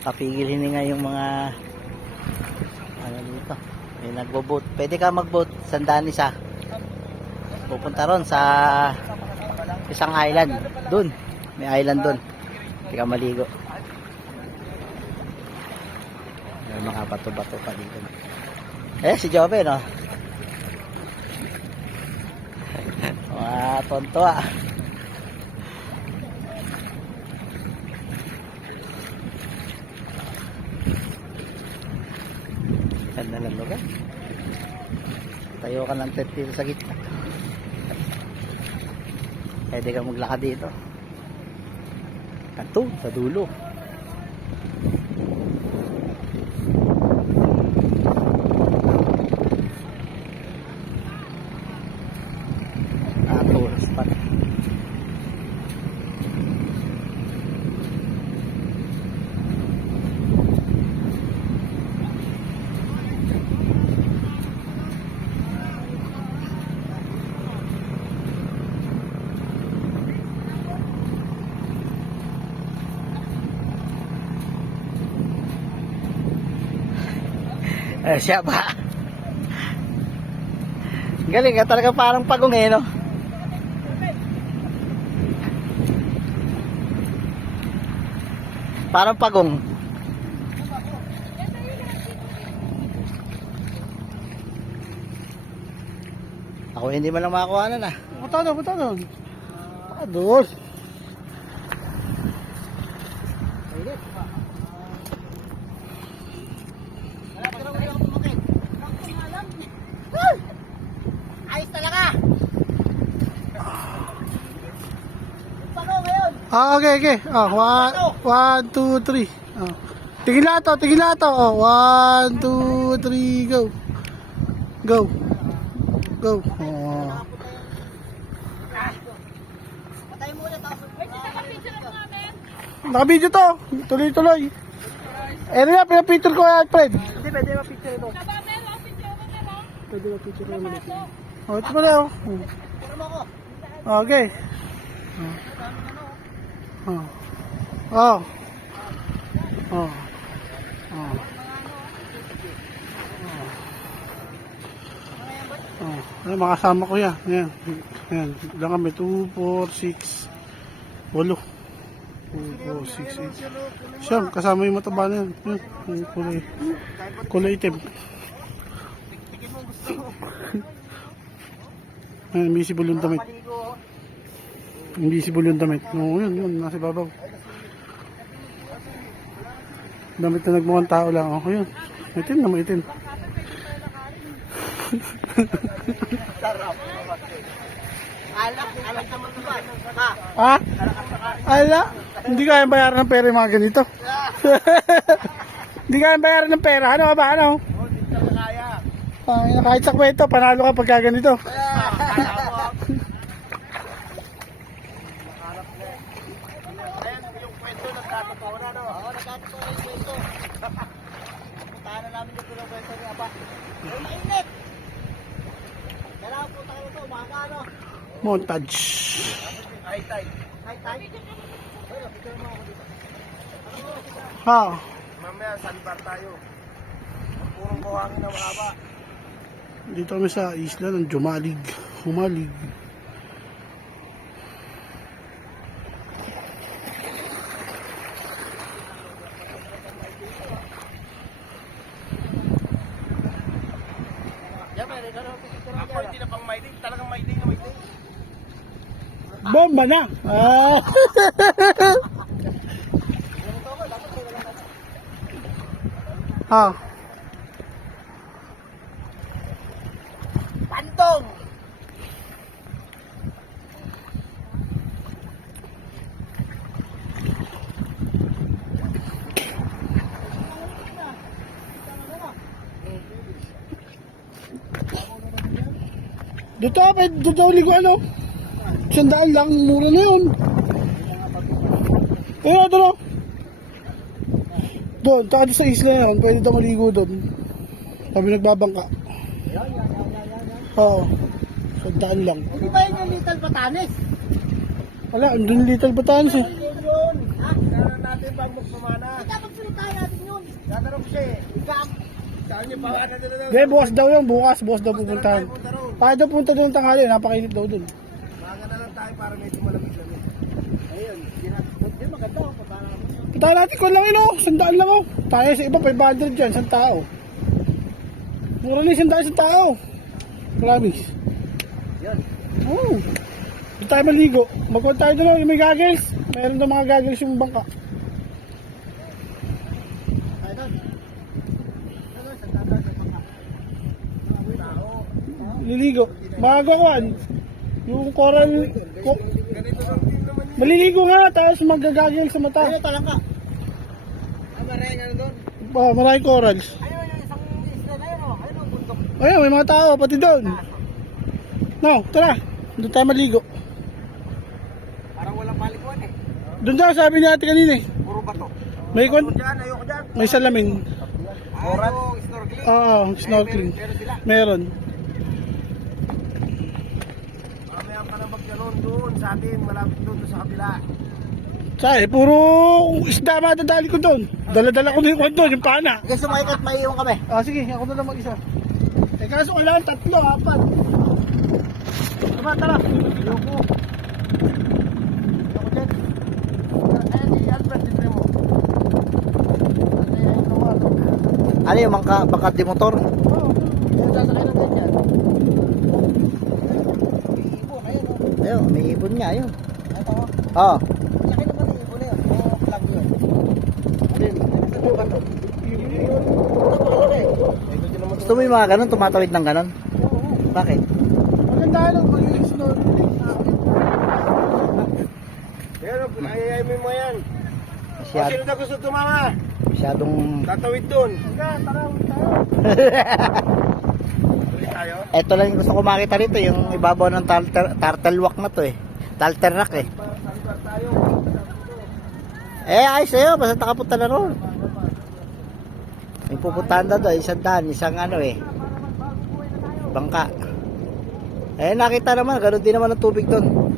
Kapigil hininga yung mga ano dito. May nagbo-boat. Pwede ka mag-boat. Sandaan isa. Pupunta ron sa isang island. Dun. May island dun. Pwede ka maligo. May mga bato-bato pa dito. Eh, si Jove, no? Mga tonto, ah. Ganda ng lugar. Tayo ka ng tent dito sa gitna. Pwede ka maglakad dito. Kanto, sa dulo. Tourist spot. Siya ba? Galing ka talaga, parang pagong eh, no? Parang pagong. Ako hindi man lang makakuha na na. Punta doon. Doon. Ayos talaga. Okay. One, two, three. Tingin lahat to. One, two, three, go. Go. Patay muna tapos. Naka-video to. Tuloy. Ano yan, pinapicture ko yan, Fred. Hindi pwede ma-picture ito. Pwede ma-picture ko yan. Ito pala, oh. Puro mo ako. Okay. Oh. Ay, makasama ko yan. Yan. Ilang kami? 2, 4, 6, 8. 2, 4, 6, 8. Siyam, kasama yung mataba na yan. Yan, kulay itim. Ayan, invisible yung damit. Invisible yung damit. Oo, yun, nasa babaw. Damit na nagmukhang tao lang. Ako yun. Maitim. Sarap. Alak naman ito ba? Ha? Ala? Hindi kaya bayaran ng pera yung mga ganito. Hindi kaya bayaran ng pera. Ano ba? Ano? Hindi ka kaya. Kahit sa kwento, panalo ka pagka ganito. Ayan, yung kwento nagkatotoo na, no? Oo, nagkatotoo na yung kwento. Puntahan na namin yung kwento ni Aba. Ay, mainit! Kailangan punta kayo ito, umaga, no? Montage. High tide. High tide? Ayun, picture mo ako dito. Ha? Mamaya, sandbar tayo. Purong buhangin na mahaba. Dito kami sa isla ng Humalig. Ako hindi na pang Mayday, talagang Mayday. Bomba na! Ha? Pantong! Dito ligo ano? 100 lang, mura na yun. Doon. Doon, taka sa isla yan, pwede tayo maligo doon. Kami nagbabangka. Oo. 100 lang. Hindi ba yun yung Little Batanes? Wala, andun Little Batanes eh. Yun. Kailangan natin bang magpamana. Dapat sinutahin natin yun. Tatanong siya eh. Saan niyo pa na doon? Hindi, bukas daw yun. Bukas daw pupuntahan. Kaya daw punta doon tanghali. Napakainit daw doon. Maga na lang tayo para medyo malamig-lamig. Ayun. Hindi maganda ako. Punta natin ko lang yun oh. 100 lang oh. Tayo sa iba 500 dyan. Isang tao. Mura na 100 isang tao. Promise. Yun. Oo. Hindi tayo maligo. Magkuhan tayo doon oh. Yung may goggles. Mayroon daw mga goggles yung bangka. Ay, doon. Doon, sa tatas sa pangka. Tao. Liligo. Mga gawan. Yung coral. Ganito lang din naman yun. Maliligo nga. Tapos magagagil sa mata. Ayun, talang ka. Ay, maraming ano doon. Maraming corals. Ayun, yung isang isla na yun, oh. Ayun, ang bundok. Ayun, may mga tao pati doon. No, tara. Doon tayo maligo. Parang walang palikuan eh. Doon daw sabi ni ate kanina eh. Puro bato. May kon Diyan, ayoko dyan. may salamin. Orat. Snorkeling. Oo, snorkeling. Meron sila. Meron. Mamaya pa na magkaroon doon sa atin, malapit doon sa kabila. Say, puro isda madadali ko doon. Dala-dala ko na yung kwan doon, yung pana. Gusto mo ikat maiiwan kami? Ah, sige, ako na lang mag-isa. Eh, kaso kailangan 3, 4. Tara, tara. Ayoko. Ayoko dyan. Ayan, si Albert, libre mo. Ano yung bangkat di motor? Yung sasakay ng ganyan. Iibon, ayun o. Ayun, may ibon nga yun. Ito o. Oo. Laki naman ng ibon na yun. O, flag yun. Alin? Ano ba ito? Gusto mo yung mga ganun, tumatawid ng ganun? Bakit? Maganda lang mag-snorkeling. Pero, ayayay mo yan. Masyad, Sino na gusto tumama? masyadong... Tatawid doon. Tara, tara. Tuloy tayo. Ito lang yung gusto ko makita rito, yung ibabaw ng turtle walk na to eh. Turtle rock eh. Ayos sa'yo, basta nakapunta na ron. May pupuntahan na doon, isang ano eh. Bangka. Nakita naman, ganoon din naman ang tubig doon.